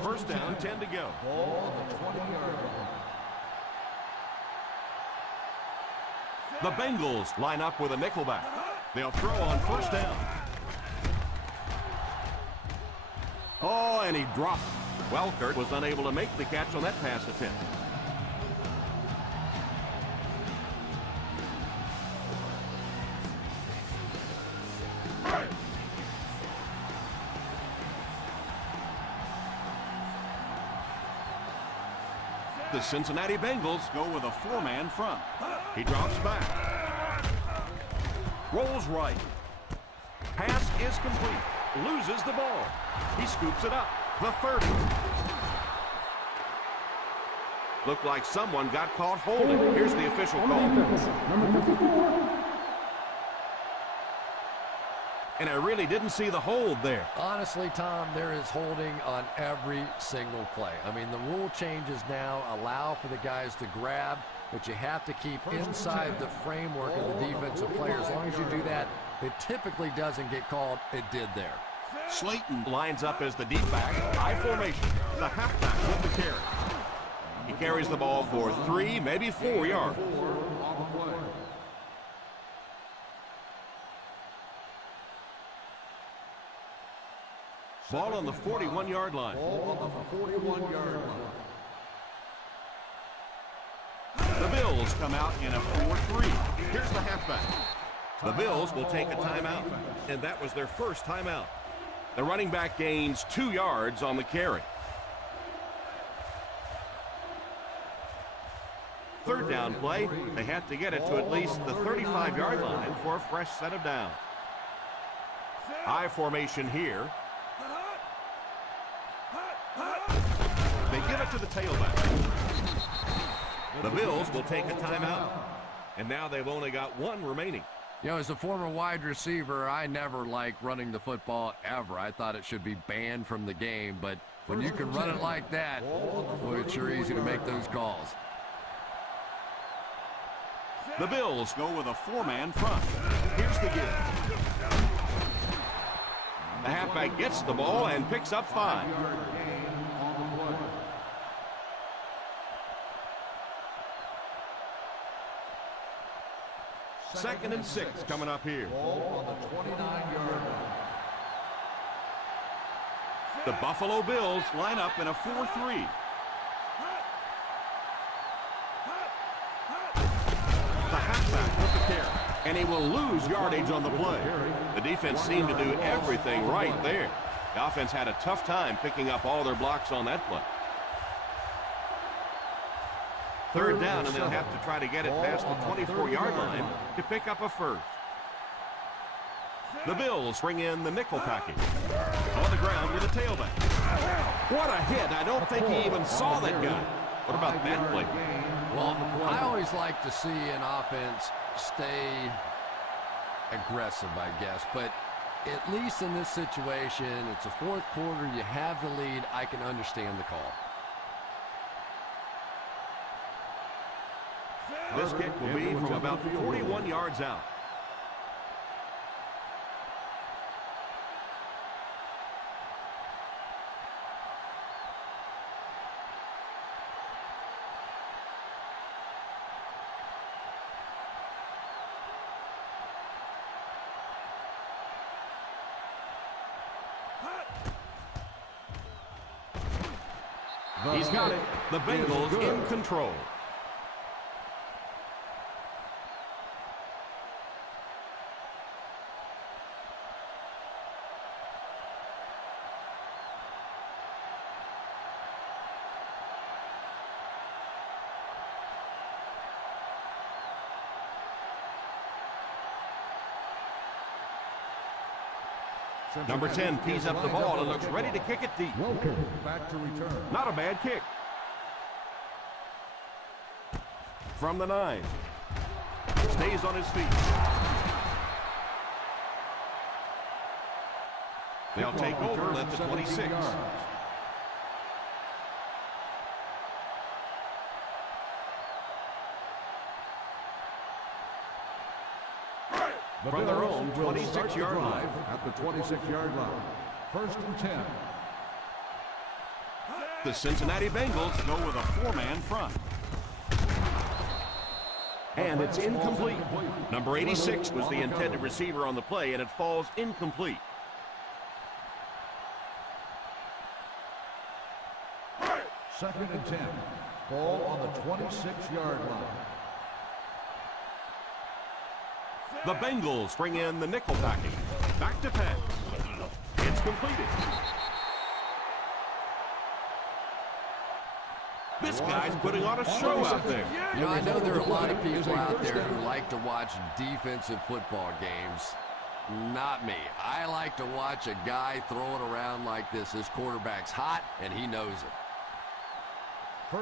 First down, 10 to go. Ball on the 20-yard line. The Bengals line up with a nickelback. They'll throw on 1st down. Oh, and he dropped. Welkert was unable to make the catch on that pass attempt. The Cincinnati Bengals go with a 4-man front. He drops back. Rolls right. Pass is complete. Loses the ball. He scoops it up. The 30. Looked like someone got caught holding. Here's the official call. Number 54. And I really didn't see the hold there. Honestly, Tom, there is holding on every single play. I mean, the rule changes now allow for the guys to grab, but you have to keep inside the framework of the defensive player. As long as you do that, it typically doesn't get called. It did there. Slayton lines up as the deep back. High formation. The halfback with the carry. He carries the ball for 3, maybe 4 yards. Ball on the 41-yard line. Ball on the 41-yard line. The Bills come out in a 4-3. Here's the halfback. The Bills will take a timeout, and that was their first timeout. The running back gains 2 yards on the carry. 3rd down play, they have to get it to at least the 35-yard line for a fresh set of downs. High formation here. They give it to the tailback. The Bills will take a timeout. And now they've only got 1 remaining. You know, as a former wide receiver, I never liked running the football ever. I thought it should be banned from the game. But when you can run it like that, boy, it's sure easy to make those calls. The Bills go with a 4-man front. Here's the give. The halfback halfback gets the ball and picks up 5. Yard gain on the play. Second and 6 coming up here. Ball on the 29-yard line. The Buffalo Bills line up in a 4-3. The halfback with the carry, and he will lose yardage on the play. The defense seemed to do everything right there. The offense had a tough time picking up all their blocks on that play. Third down, and they'll have to try to get it past the 24-yard line to pick up a first. The Bills bring in the nickel package. On the ground with a tailback. What a hit. I don't think he even saw that guy. What about that play? Well, I always like to see an offense stay aggressive, I guess. But at least in this situation, it's a fourth quarter. You have the lead. I can understand the call. This kick will be from about 41 yards out. He's got it. The Bengals in control. Number 10 tees up the ball and looks ready to kick it deep. Back to return. Not a bad kick. From the 9. Stays on his feet. They'll take over at the 26. From their own 26-yard line. At the 26-yard line. First and 10. The Cincinnati Bengals go with a 4-man front. And it's incomplete. Number 86 was the intended receiver on the play, and it falls incomplete. Second and 10. Ball on the 26-yard line. The Bengals bring in the nickel package. Back to pass. It's completed. This guy's putting on a show out there. You know, I know there are a lot of people out there who like to watch defensive football games. Not me. I like to watch a guy throw it around like this. His quarterback's hot, and he knows it.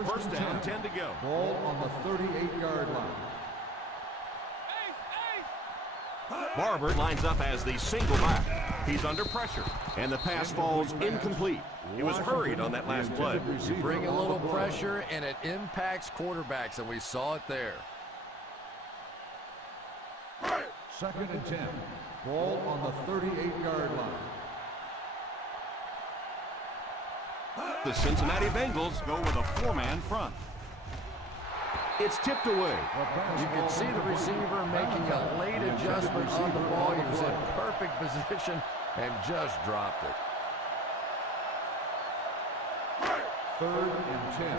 First down, 10 to go. Ball on the 38-yard line. Barber lines up as the single back. He's under pressure, and the pass falls incomplete. He was hurried on that last play. You bring a little pressure, and it impacts quarterbacks, and we saw it there. Second and 10. Ball on the 38-yard line. The Cincinnati Bengals go with a 4-man front. It's tipped away. You can see the receiver making a late adjustment on the ball. He was in perfect position and just dropped it. Third and 10.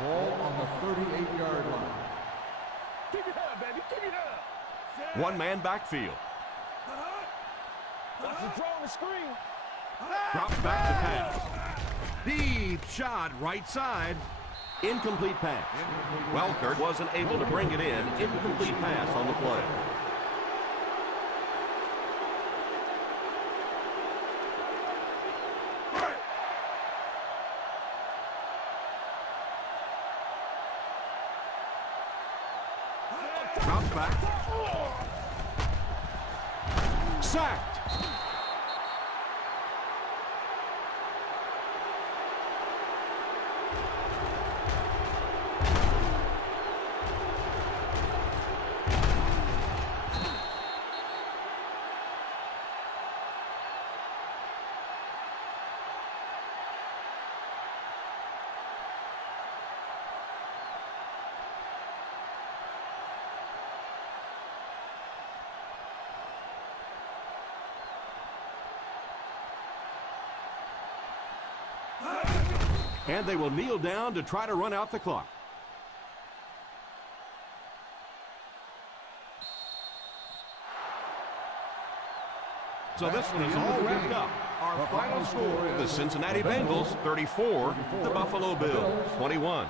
Ball on the 38-yard line. Keep it up, baby. Keep it up. One-man backfield. Watch the draw on the screen. Drops back to pass. Deep shot right side. Incomplete pass. Welker wasn't able to bring it in. Incomplete pass on the play. Drops back. Sacked. And they will kneel down to try to run out the clock. So this one is all wrapped up. Our final score, the Cincinnati Bengals 34, the Buffalo Bills 21.